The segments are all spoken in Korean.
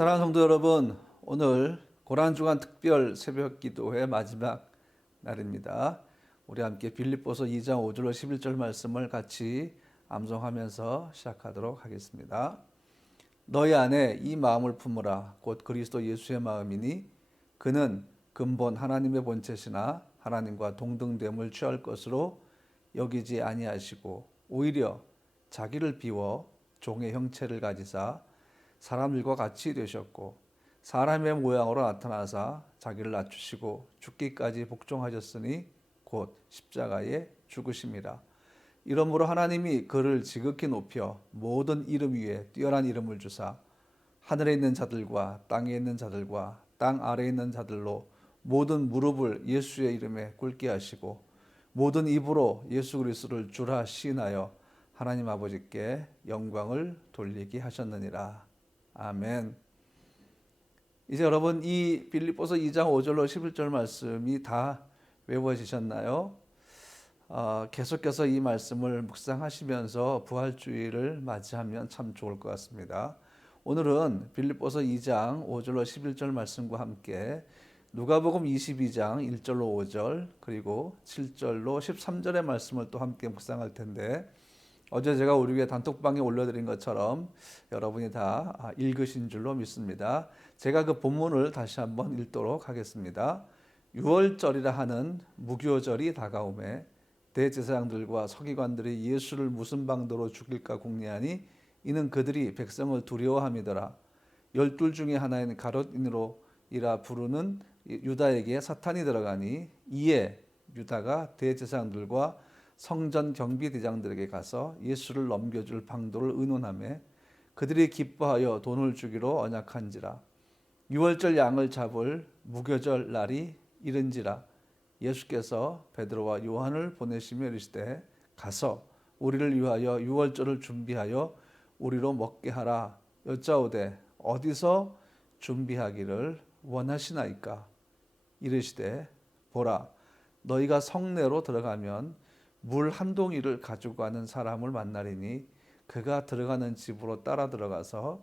사랑하는 성도 여러분, 오늘 고난주간 특별 새벽 기도회 마지막 날입니다. 우리 함께 빌립보서 2장 5절로 11절 말씀을 같이 암송하면서 시작하도록 하겠습니다. 너희 안에 이 마음을 품으라. 곧 그리스도 예수의 마음이니 그는 근본 하나님의 본체시나 하나님과 동등됨을 취할 것으로 여기지 아니하시고 오히려 자기를 비워 종의 형체를 가지사 사람들과 같이 되셨고 사람의 모양으로 나타나사 자기를 낮추시고 죽기까지 복종하셨으니 곧 십자가에 죽으심이라. 이러므로 하나님이 그를 지극히 높여 모든 이름 위에 뛰어난 이름을 주사 하늘에 있는 자들과 땅에 있는 자들과 땅 아래에 있는 자들로 모든 무릎을 예수의 이름에 꿇게 하시고 모든 입으로 예수 그리스도를 주라 시인하여 하나님 아버지께 영광을 돌리게 하셨느니라. 아멘. 이제 여러분 이 빌립보서 2장 5절로 11절 말씀이 다 외워지셨나요? 계속해서 이 말씀을 묵상하시면서 부활주의를 맞이하면 참 좋을 것 같습니다. 오늘은 빌립보서 2장 5절로 11절 말씀과 함께 누가복음 22장 1절로 5절 그리고 7절로 13절의 말씀을 또 함께 묵상할 텐데 어제 제가 우리 교회 단톡방에 올려드린 것처럼 여러분이 다 읽으신 줄로 믿습니다. 제가 그 본문을 다시 한번 읽도록 하겠습니다. 유월절이라 하는 무교절이 다가오매 대제사장들과 서기관들이 예수를 무슨 방도로 죽일까 궁리하니 이는 그들이 백성을 두려워함이더라. 12 중에 하나인 가롯인으로이라 부르는 유다에게 사탄이 들어가니 이에 유다가 대제사장들과 성전 경비대장들에게 가서 예수를 넘겨줄 방도를 의논하며 그들이 기뻐하여 돈을 주기로 언약한지라. 유월절 양을 잡을 무교절 날이 이른지라. 예수께서 베드로와 요한을 보내시며 이르시되 가서 우리를 위하여 유월절을 준비하여 우리로 먹게 하라. 여짜오되 어디서 준비하기를 원하시나이까. 이르시되 보라 너희가 성내로 들어가면 물 한 동이를 가지고 가는 사람을 만나리니 그가 들어가는 집으로 따라 들어가서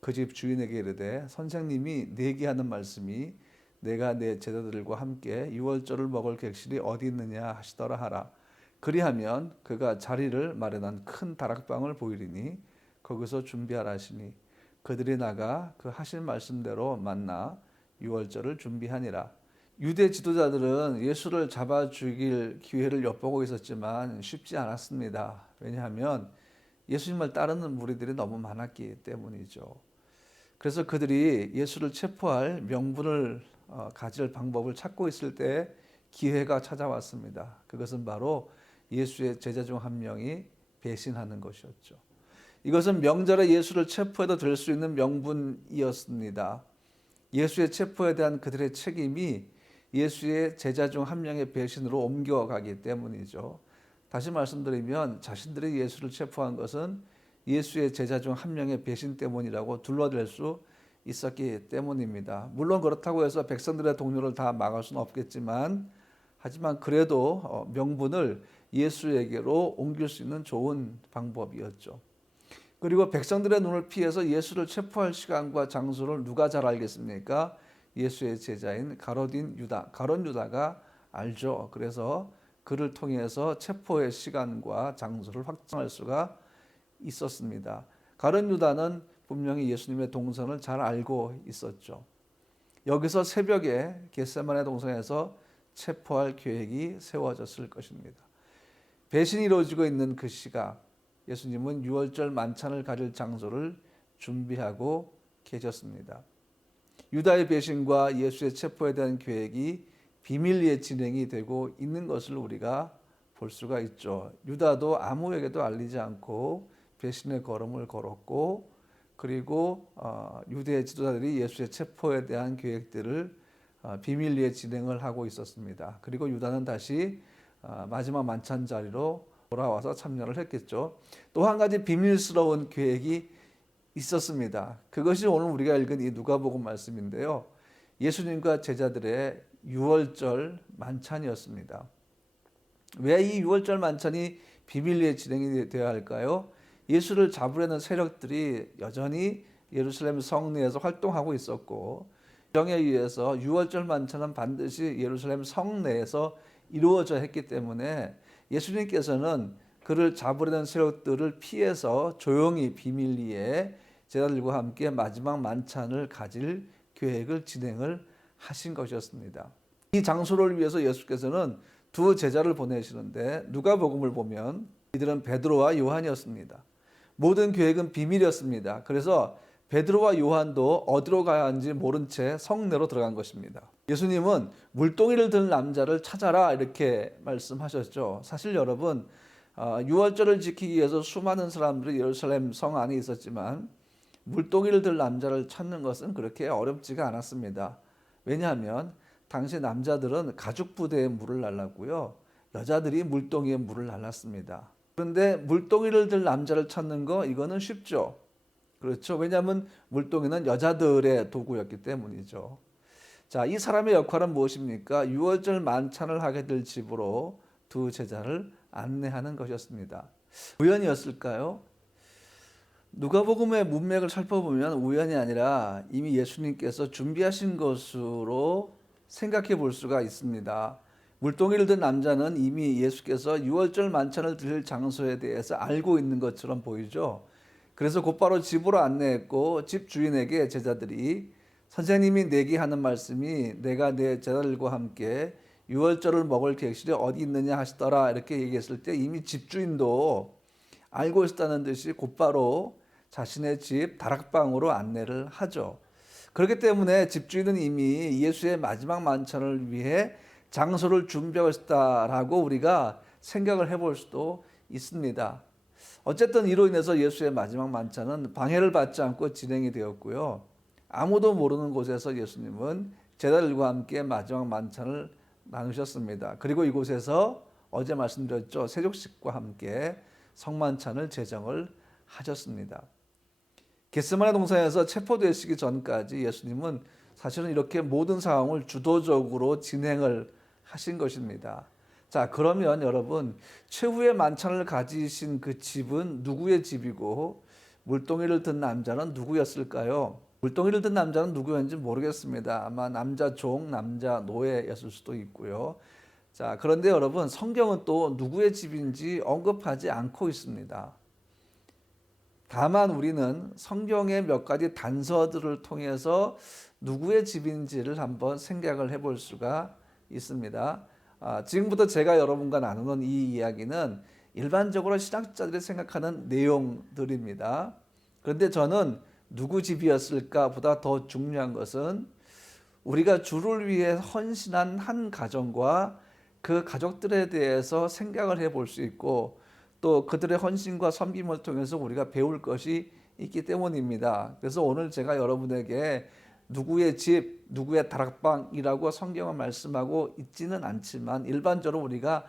그 집 주인에게 이르되 선생님이 내게 하는 말씀이 내가 내 제자들과 함께 유월절을 먹을 객실이 어디 있느냐 하시더라 하라. 그리하면 그가 자리를 마련한 큰 다락방을 보이리니 거기서 준비하라 하시니 그들이 나가 그 하신 말씀대로 만나 유월절을 준비하니라. 유대 지도자들은 예수를 잡아 죽일 기회를 엿보고 있었지만 쉽지 않았습니다. 왜냐하면 예수님을 따르는 무리들이 너무 많았기 때문이죠. 그래서 그들이 예수를 체포할 명분을 가질 방법을 찾고 있을 때 기회가 찾아왔습니다. 그것은 바로 예수의 제자 중 한 명이 배신하는 것이었죠. 이것은 명절에 예수를 체포해도 될 수 있는 명분이었습니다. 예수의 체포에 대한 그들의 책임이 예수의 제자 중 한 명의 배신으로 옮겨가기 때문이죠. 다시 말씀드리면 자신들이 예수를 체포한 것은 예수의 제자 중 한 명의 배신 때문이라고 둘러댈 수 있었기 때문입니다. 물론 그렇다고 해서 백성들의 동료를 다 막을 수는 없겠지만 하지만 그래도 명분을 예수에게로 옮길 수 있는 좋은 방법이었죠. 그리고 백성들의 눈을 피해서 예수를 체포할 시간과 장소를 누가 잘 알겠습니까? 예수의 제자인 가롯인 유다, 가롯 유다가 알죠. 그래서 그를 통해서 체포의 시간과 장소를 확정할 수가 있었습니다. 가롯 유다는 분명히 예수님의 동선을 잘 알고 있었죠. 여기서 새벽에 겟세마네 동산에서 체포할 계획이 세워졌을 것입니다. 배신이 이루어지고 있는 그 시각 예수님은 유월절 만찬을 가질 장소를 준비하고 계셨습니다. 유다의 배신과 예수의 체포에 대한 계획이 비밀리에 진행이 되고 있는 것을 우리가 볼 수가 있죠. 유다도 아무에게도 알리지 않고 배신의 걸음을 걸었고 그리고 유대 지도자들이 예수의 체포에 대한 계획들을 비밀리에 진행을 하고 있었습니다. 그리고 유다는 다시 마지막 만찬 자리로 돌아와서 참여를 했겠죠. 또 한 가지 비밀스러운 계획이 있었습니다. 그것이 오늘 우리가 읽은 이 누가복음 말씀인데요. 예수님과 제자들의 유월절 만찬이었습니다. 왜 이 유월절 만찬이 비밀리에 진행이 되어야 할까요? 예수를 잡으려는 세력들이 여전히 예루살렘 성내에서 활동하고 있었고, 정에 의해서 유월절 만찬은 반드시 예루살렘 성내에서 이루어져야 했기 때문에 예수님께서는 그를 잡으려는 세력들을 피해서 조용히 비밀리에 제자들과 함께 마지막 만찬을 가질 계획을 진행을 하신 것이었습니다. 이 장소를 위해서 예수께서는 두 제자를 보내시는데 누가복음을 보면 이들은 베드로와 요한이었습니다. 모든 계획은 비밀이었습니다. 그래서 베드로와 요한도 어디로 가야 하는지 모른 채 성내로 들어간 것입니다. 예수님은 물동이를 든 남자를 찾아라 이렇게 말씀하셨죠. 사실 여러분, 유월절을 지키기 위해서 수많은 사람들이 예루살렘 성 안에 있었지만 물동이를 들 남자를 찾는 것은 그렇게 어렵지가 않았습니다. 왜냐하면 당시 남자들은 가죽 부대에 물을 날랐고요, 여자들이 물동이에 물을 날랐습니다. 그런데 물동이를 들 남자를 찾는 거, 이거는 쉽죠. 그렇죠. 왜냐하면 물동이는 여자들의 도구였기 때문이죠. 자, 이 사람의 역할은 무엇입니까? 유월절 만찬을 하게 될 집으로 두 제자를 안내하는 것이었습니다. 우연이었을까요? 누가복음의 문맥을 살펴보면 우연이 아니라 이미 예수님께서 준비하신 것으로 생각해 볼 수가 있습니다. 물동이를 든 남자는 이미 예수께서 유월절 만찬을 드릴 장소에 대해서 알고 있는 것처럼 보이죠. 그래서 곧바로 집으로 안내했고, 집 주인에게 제자들이 선생님이 내게 하는 말씀이 내가 내 제자들과 함께 유월절을 먹을 객실이 어디 있느냐 하시더라 이렇게 얘기했을 때 이미 집주인도 알고 있었다는 듯이 곧바로 자신의 집 다락방으로 안내를 하죠. 그렇기 때문에 집주인은 이미 예수의 마지막 만찬을 위해 장소를 준비하고 있었다라고 우리가 생각을 해볼 수도 있습니다. 어쨌든 이로 인해서 예수의 마지막 만찬은 방해를 받지 않고 진행이 되었고요. 아무도 모르는 곳에서 예수님은 제자들과 함께 마지막 만찬을 나누셨습니다. 그리고 이곳에서 어제 말씀드렸죠, 세족식과 함께 성만찬을 제정을 하셨습니다. 겟세마네 동산에서 체포되시기 전까지 예수님은 사실은 이렇게 모든 상황을 주도적으로 진행을 하신 것입니다. 자, 그러면 여러분, 최후의 만찬을 가지신 그 집은 누구의 집이고 물동이를 든 남자는 누구였을까요? 물동이를 든 남자는 누구였는지 모르겠습니다. 아마 남자 종, 남자 노예였을 수도 있고요. 자, 그런데 여러분, 성경은 또 누구의 집인지 언급하지 않고 있습니다. 다만 우리는 성경의 몇 가지 단서들을 통해서 누구의 집인지를 한번 생각을 해볼 수가 있습니다. 지금부터 제가 여러분과 나누는 이 이야기는 일반적으로 신학자들이 생각하는 내용들입니다. 그런데 저는 누구 집이었을까 보다 더 중요한 것은 우리가 주를 위해 헌신한 한 가정과 그 가족들에 대해서 생각을 해볼 수 있고, 또 그들의 헌신과 섬김을 통해서 우리가 배울 것이 있기 때문입니다. 그래서 오늘 제가 여러분에게 누구의 집, 누구의 다락방이라고 성경은 말씀하고 있지는 않지만 일반적으로 우리가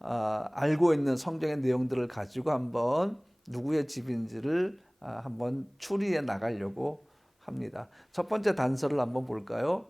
알고 있는 성경의 내용들을 가지고 한번 누구의 집인지를 한번 추리해 나가려고 합니다. 첫 번째 단서를 한번 볼까요?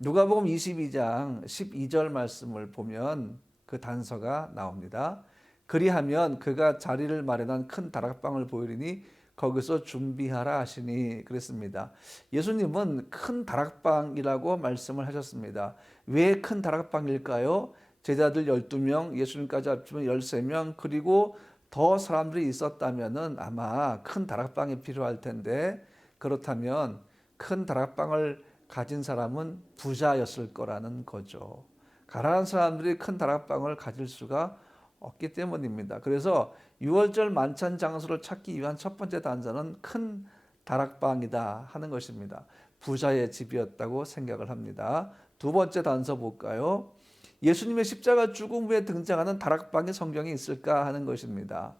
누가복음 22장 12절 말씀을 보면 그 단서가 나옵니다. 그리하면 그가 자리를 마련한 큰 다락방을 보이리니 거기서 준비하라 하시니 그랬습니다. 예수님은 큰 다락방이라고 말씀을 하셨습니다. 왜 큰 다락방일까요? 제자들 12명, 예수님까지 합치면 13명, 그리고 더 사람들이 있었다면 아마 큰 다락방이 필요할 텐데, 그렇다면 큰 다락방을 가진 사람은 부자였을 거라는 거죠. 가난한 사람들이 큰 다락방을 가질 수가 없기 때문입니다. 그래서 유월절 만찬 장소를 찾기 위한 첫 번째 단서는 큰 다락방이다 하는 것입니다. 부자의 집이었다고 생각을 합니다. 두 번째 단서 볼까요? 예수님의 십자가 죽음 후에 등장하는 다락방이 성경에 있을까 하는 것입니다.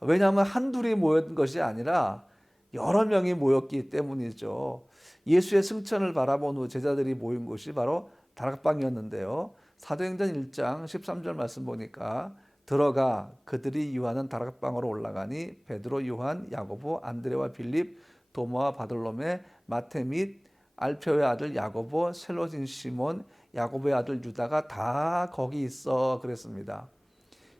왜냐하면 한둘이 모였던 것이 아니라 여러 명이 모였기 때문이죠. 예수의 승천을 바라본 후 제자들이 모인 곳이 바로 다락방이었는데요. 사도행전 1장 13절 말씀 보니까 들어가 그들이 유하는 다락방으로 올라가니 베드로, 요한, 야고보, 안드레와 빌립, 도마와 바돌로메, 마테 및 알페오의 아들 야고보, 셀로진 시몬, 야고보의 아들 유다가 다 거기 있어 그랬습니다.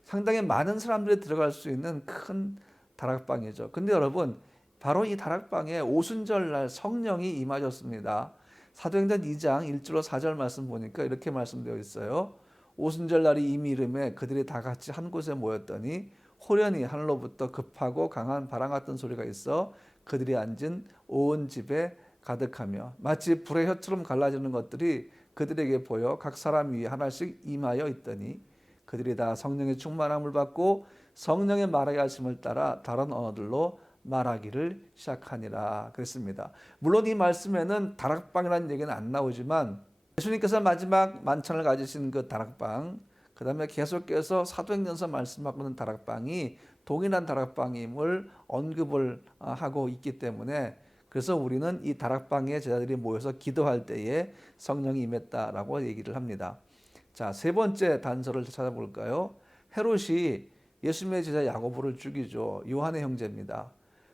상당히 많은 사람들이 들어갈 수 있는 큰 다락방이죠. 근데 여러분, 바로 이 다락방에 오순절날 성령이 임하셨습니다. 사도행전 2장 1절로 4절 말씀 보니까 이렇게 말씀되어 있어요. 오순절날이 이미 이름에 그들이 다 같이 한 곳에 모였더니 호련히 하늘로부터 급하고 강한 바람 같은 소리가 있어 그들이 앉은 온 집에 가득하며 마치 불의 혀처럼 갈라지는 것들이 그들에게 보여 각 사람 위에 하나씩 임하여 있더니 그들이 다 성령의 충만함을 받고 성령의 말하게 하심을 따라 다른 언어들로 말하기를 시작하니라 그랬습니다. 물론 이 말씀에는 다락방이라는 얘기는 안 나오지만 예수님께서 마지막 만찬을 가지신 그 다락방, 그 다음에 계속해서 사도행전서 말씀하고는 다락방이 동일한 다락방임을 언급을 하고 있기 때문에 그래서 우리는 이 다락방에 제자들이 모여서 기도할 때에 성령이 임했다라고 얘기를 합니다. 자, 세 번째 단서를 찾아볼까요? 헤롯이 예수님의 제자 야고보를 죽이죠. 요한의 형제입니다.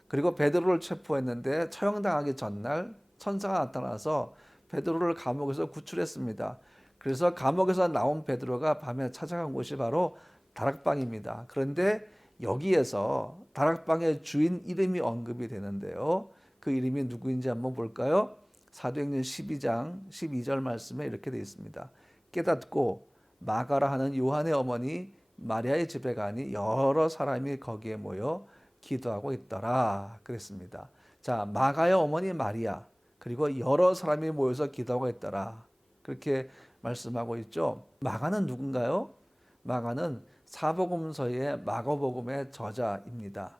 그리고 베드로를 체포했는데 처형당하기 전날 천사가 나타나서 베드로를 감옥에서 구출했습니다. 그래서 감옥에서 나온 베드로가 밤에 찾아간 곳이 바로 다락방입니다. 그런데 여기에서 다락방의 주인 이름이 언급이 되는데요. 그 이름이 누구인지 한번 볼까요? 사도행전 12장 12절 말씀에 이렇게 되어 있습니다. 깨닫고 마가라 하는 요한의 어머니 마리아의 집에 가니 여러 사람이 거기에 모여 기도하고 있더라 그랬습니다. 자, 마가의 어머니 마리아 그리고 여러 사람이 모여서 기도하고 있더라 그렇게 말씀하고 있죠. 마가는 누군가요? 마가는 사복음서의 마가복음의 저자입니다.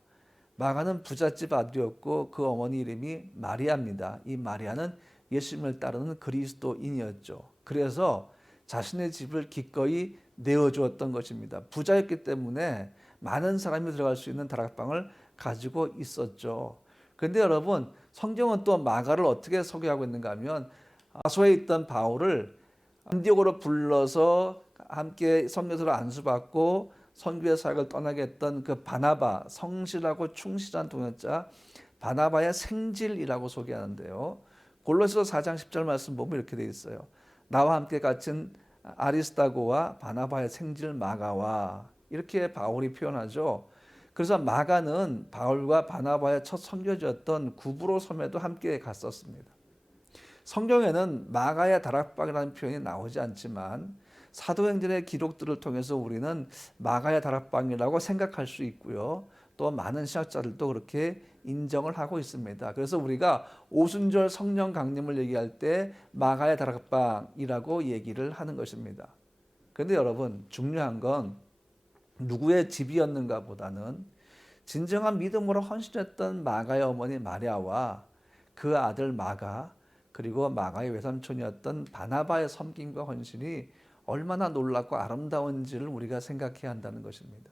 마가는 부잣집 아들이었고 그 어머니 이름이 마리아입니다. 이 마리아는 예수님을 따르는 그리스도인이었죠. 그래서 자신의 집을 기꺼이 내어주었던 것입니다. 부자였기 때문에 많은 사람이 들어갈 수 있는 다락방을 가지고 있었죠. 그런데 여러분, 성경은 또 마가를 어떻게 소개하고 있는가 하면 아소에 있던 바울을 안디옥으로 불러서 함께 선교사로 안수받고 선교의 사역을 떠나게 했던 그 바나바, 성실하고 충실한 동역자 바나바의 생질이라고 소개하는데요. 골로새서 4장 10절 말씀 보면 이렇게 되어 있어요. 나와 함께 갇힌 아리스다고와 바나바의 생질 마가와 이렇게 바울이 표현하죠. 그래서 마가는 바울과 바나바의 첫 선교지였던 구브로 섬에도 함께 갔었습니다. 성경에는 마가의 다락방이라는 표현이 나오지 않지만 사도행전의 기록들을 통해서 우리는 마가의 다락방이라고 생각할 수 있고요. 또 많은 신학자들도 그렇게 인정을 하고 있습니다. 그래서 우리가 오순절 성령 강림을 얘기할 때 마가의 다락방이라고 얘기를 하는 것입니다. 그런데 여러분, 중요한 건 누구의 집이었는가 보다는 진정한 믿음으로 헌신했던 마가의 어머니 마리아와 그 아들 마가 그리고 마가의 외삼촌이었던 바나바의 섬김과 헌신이 얼마나 놀랍고 아름다운지를 우리가 생각해야 한다는 것입니다.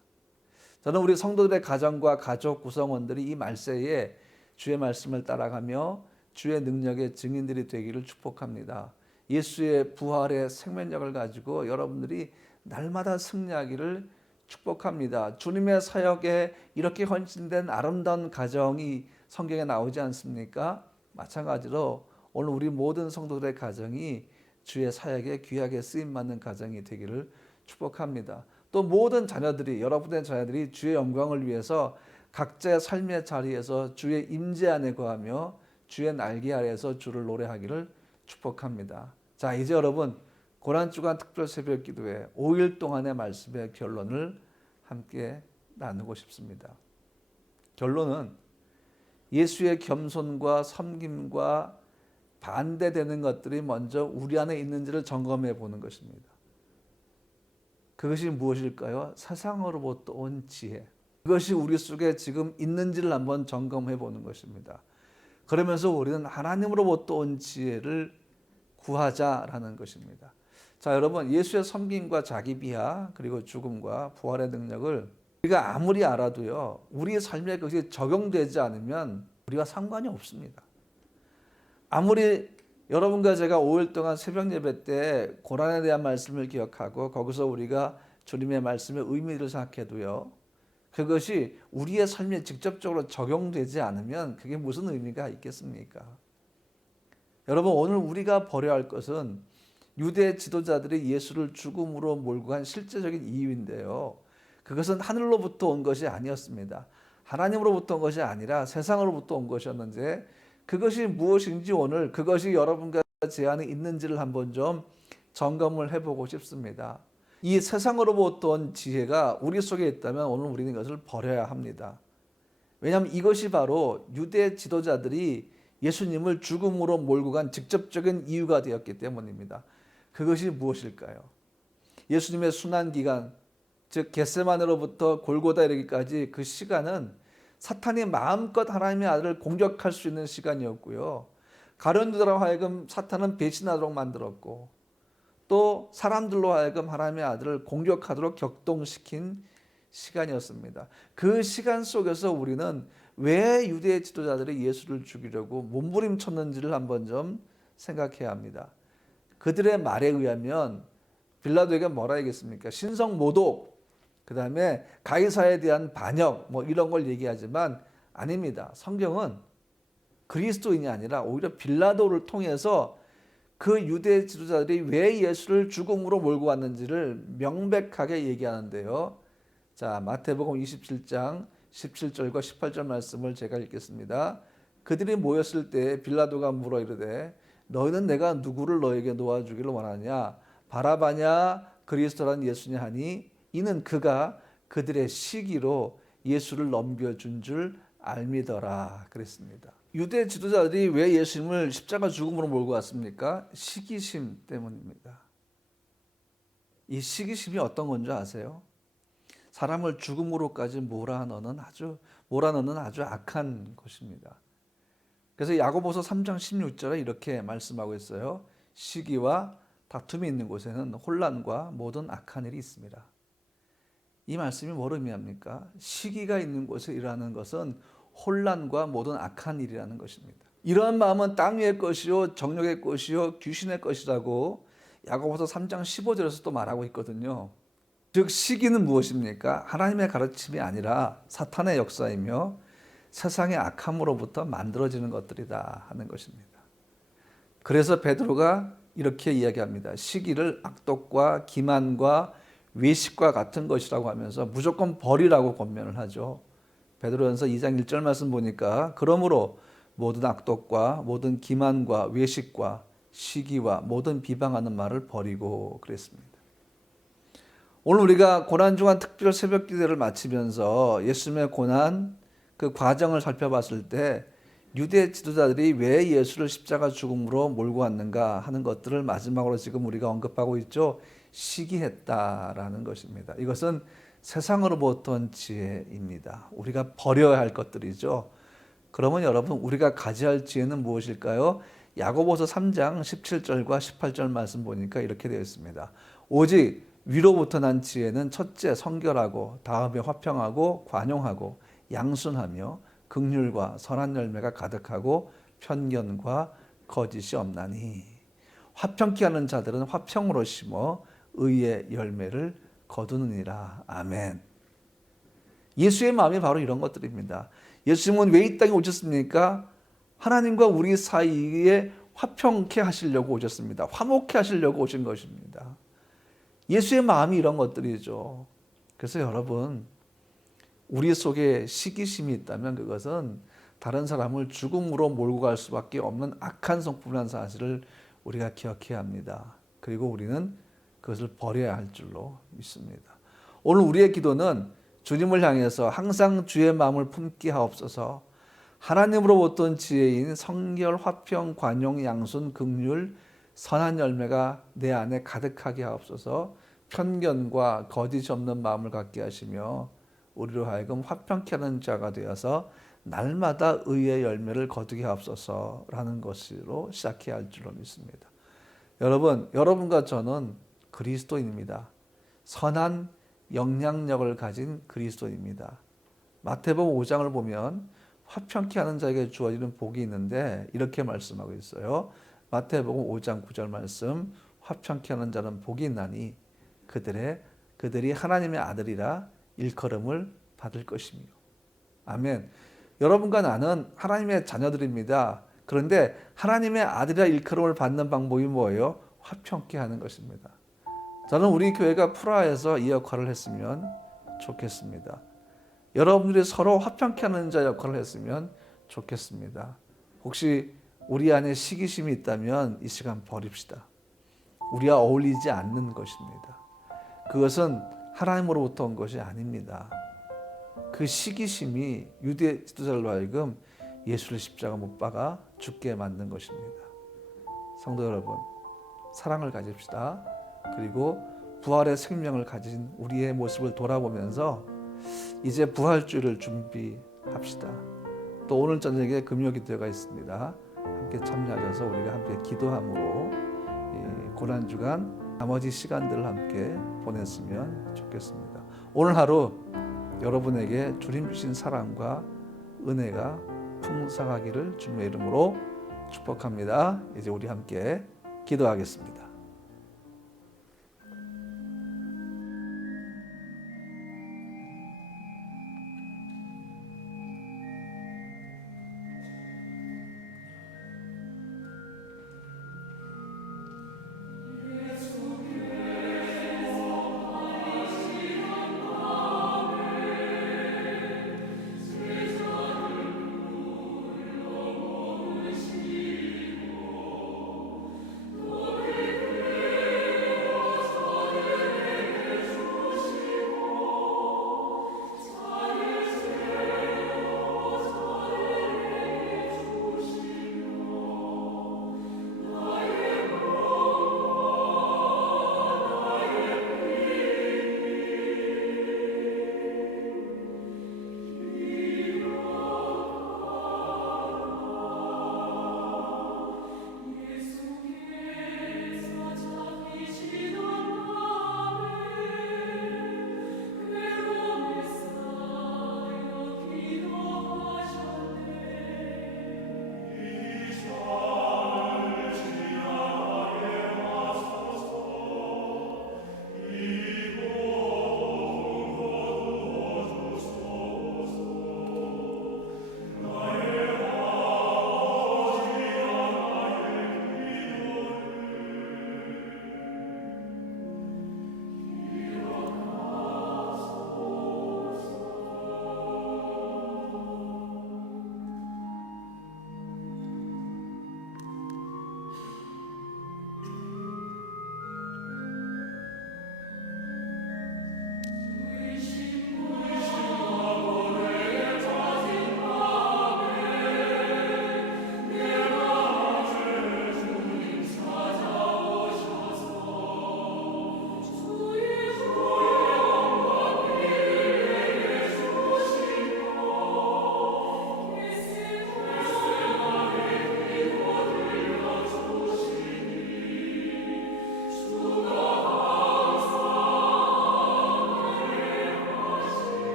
저는 우리 성도들의 가정과 가족 구성원들이 이 말세에 주의 말씀을 따라가며 주의 능력의 증인들이 되기를 축복합니다. 예수의 부활의 생명력을 가지고 여러분들이 날마다 승리하기를 축복합니다. 주님의 사역에 이렇게 헌신된 아름다운 가정이 성경에 나오지 않습니까? 마찬가지로 오늘 우리 모든 성도들의 가정이 주의 사역에 귀하게 쓰임받는 가정이 되기를 축복합니다. 또 모든 자녀들이 여러분의 자녀들이 주의 영광을 위해서 각자의 삶의 자리에서 주의 임재 안에 거하며 주의 날개 아래에서 주를 노래하기를 축복합니다. 자, 이제 여러분 고난주간 특별 새벽 기도회 5일 동안의 말씀의 결론을 함께 나누고 싶습니다. 결론은 예수의 겸손과 섬김과 반대되는 것들이 먼저 우리 안에 있는지를 점검해 보는 것입니다. 그것이 무엇일까요? 세상으로부터 온 지혜. 그것이 우리 속에 지금 있는지를 한번 점검해 보는 것입니다. 그러면서 우리는 하나님으로부터 온 지혜를 구하자라는 것입니다. 자, 여러분, 예수의 섬김과 자기 비하 그리고 죽음과 부활의 능력을 우리가 아무리 알아도요, 우리의 삶에 그것이 적용되지 않으면 우리가 상관이 없습니다. 아무리 여러분과 제가 5일 동안 새벽 예배 때 고난에 대한 말씀을 기억하고 거기서 우리가 주님의 말씀의 의미를 생각해도요, 그것이 우리의 삶에 직접적으로 적용되지 않으면 그게 무슨 의미가 있겠습니까? 여러분, 오늘 우리가 버려야 할 것은 유대 지도자들이 예수를 죽음으로 몰고 간 실제적인 이유인데요. 그것은 하늘로부터 온 것이 아니었습니다. 하나님으로부터 온 것이 아니라 세상으로부터 온 것이었는데 그것이 무엇인지 오늘 그것이 여러분과 제 안에 있는지를 한번 좀 점검을 해보고 싶습니다. 이 세상으로부터 온 지혜가 우리 속에 있다면 오늘 우리는 이것을 버려야 합니다. 왜냐하면 이것이 바로 유대 지도자들이 예수님을 죽음으로 몰고 간 직접적인 이유가 되었기 때문입니다. 그것이 무엇일까요? 예수님의 순환기간, 즉 겟세마네로부터 골고다 이르기까지 그 시간은 사탄이 마음껏 하나님의 아들을 공격할 수 있는 시간이었고요. 가룟유다로 하여금 사탄은 배신하도록 만들었고 또 사람들로 하여금 하나님의 아들을 공격하도록 격동시킨 시간이었습니다. 그 시간 속에서 우리는 왜 유대 지도자들이 예수를 죽이려고 몸부림쳤는지를 한번 좀 생각해야 합니다. 그들의 말에 의하면 빌라도에게 뭐라 하겠습니까? 신성 모독, 그 다음에 가이사에 대한 반역 뭐 이런 걸 얘기하지만 아닙니다. 성경은 그리스도인이 아니라 오히려 빌라도를 통해서 그 유대 지도자들이 왜 예수를 죽음으로 몰고 왔는지를 명백하게 얘기하는데요. 자, 마태복음 27장 17절과 18절 말씀을 제가 읽겠습니다. 그들이 모였을 때 빌라도가 물어 이르되 너희는 내가 누구를 너에게 놓아주기를 원하냐? 바라바냐 그리스도란 예수냐 하니 이는 그가 그들의 시기로 예수를 넘겨준 줄 알미더라 그랬습니다. 유대 지도자들이 왜 예수님을 십자가 죽음으로 몰고 왔습니까? 시기심 때문입니다. 이 시기심이 어떤 건지 아세요? 사람을 죽음으로까지 몰아넣는 아주 악한 것입니다. 그래서 야고보서 3장 16절에 이렇게 말씀하고 있어요. 시기와 다툼이 있는 곳에는 혼란과 모든 악한 일이 있습니다. 이 말씀이 뭘 의미합니까? 시기가 있는 곳에 일어나는 것은 혼란과 모든 악한 일이라는 것입니다. 이러한 마음은 땅 위의 것이요 정욕의 것이요 귀신의 것이라고 야고보서 3장 15절에서 또 말하고 있거든요. 즉 시기는 무엇입니까? 하나님의 가르침이 아니라 사탄의 역사이며 세상의 악함으로부터 만들어지는 것들이다 하는 것입니다. 그래서 베드로가 이렇게 이야기합니다. 시기를 악독과 기만과 외식과 같은 것이라고 하면서 무조건 버리라고 권면을 하죠. 베드로전서 2장 1절 말씀 보니까 그러므로 모든 악독과 모든 기만과 외식과 시기와 모든 비방하는 말을 버리고 그랬습니다. 오늘 우리가 고난주간 특별 새벽 기도를 마치면서 예수님의 고난 그 과정을 살펴봤을 때 유대 지도자들이 왜 예수를 십자가 죽음으로 몰고 왔는가 하는 것들을 마지막으로 지금 우리가 언급하고 있죠. 시기했다라는 것입니다. 이것은 세상으로부터 온 지혜입니다. 우리가 버려야 할 것들이죠. 그러면 여러분 우리가 가져야 할 지혜는 무엇일까요? 야고보서 3장 17절과 18절 말씀 보니까 이렇게 되어 있습니다. 오직 위로부터 난 지혜는 첫째 성결하고 다음에 화평하고 관용하고 양순하며 긍휼과 선한 열매가 가득하고 편견과 거짓이 없나니 화평케 하는 자들은 화평으로 심어 의의 열매를 거두느니라. 아멘. 예수의 마음이 바로 이런 것들입니다. 예수님은 왜 이 땅에 오셨습니까? 하나님과 우리 사이에 화평케 하시려고 오셨습니다. 화목케 하시려고 오신 것입니다. 예수의 마음이 이런 것들이죠. 그래서 여러분 우리 속에 시기심이 있다면 그것은 다른 사람을 죽음으로 몰고 갈 수밖에 없는 악한 성품이라는 사실을 우리가 기억해야 합니다. 그리고 우리는 그것을 버려야 할 줄로 믿습니다. 오늘 우리의 기도는 주님을 향해서 항상 주의 마음을 품게 하옵소서. 하나님으로부터 온 지혜인 성결, 화평, 관용, 양순, 긍휼, 선한 열매가 내 안에 가득하게 하옵소서. 편견과 거짓이 없는 마음을 갖게 하시며 우리로 하여금 화평케 하는 자가 되어서 날마다 의의 열매를 거두게 하옵소서라는 것으로 시작해야 할 줄로 믿습니다. 여러분과 저는 그리스도인입니다. 선한 영향력을 가진 그리스도인입니다. 마태복음 5장을 보면 화평케 하는 자에게 주어지는 복이 있는데 이렇게 말씀하고 있어요. 마태복음 5장 9절 말씀, 화평케 하는 자는 복이 있나니 그들이 하나님의 아들이라 일컬음을 받을 것이며. 아멘. 여러분과 나는 하나님의 자녀들입니다. 그런데 하나님의 아들이라 일컬음을 받는 방법이 뭐예요? 화평케 하는 것입니다. 저는 우리 교회가 프라하에서 이 역할을 했으면 좋겠습니다. 여러분들이 서로 화평케 하는 자 역할을 했으면 좋겠습니다. 혹시 우리 안에 시기심이 있다면 이 시간 버립시다. 우리와 어울리지 않는 것입니다. 그것은 하나님으로부터 온 것이 아닙니다. 그 시기심이 유대 지도자들로 하여금 예수를 십자가 못 박아 죽게 만든 것입니다. 성도 여러분, 사랑을 가집시다. 그리고 부활의 생명을 가진 우리의 모습을 돌아보면서 이제 부활주일을 준비합시다. 또 오늘 저녁에 금요기도회가 있습니다. 함께 참여하셔서 우리가 함께 기도함으로 고난주간 나머지 시간들을 함께 보냈으면 좋겠습니다. 오늘 하루 여러분에게 주님 주신 사랑과 은혜가 풍성하기를 주님의 이름으로 축복합니다. 이제 우리 함께 기도하겠습니다.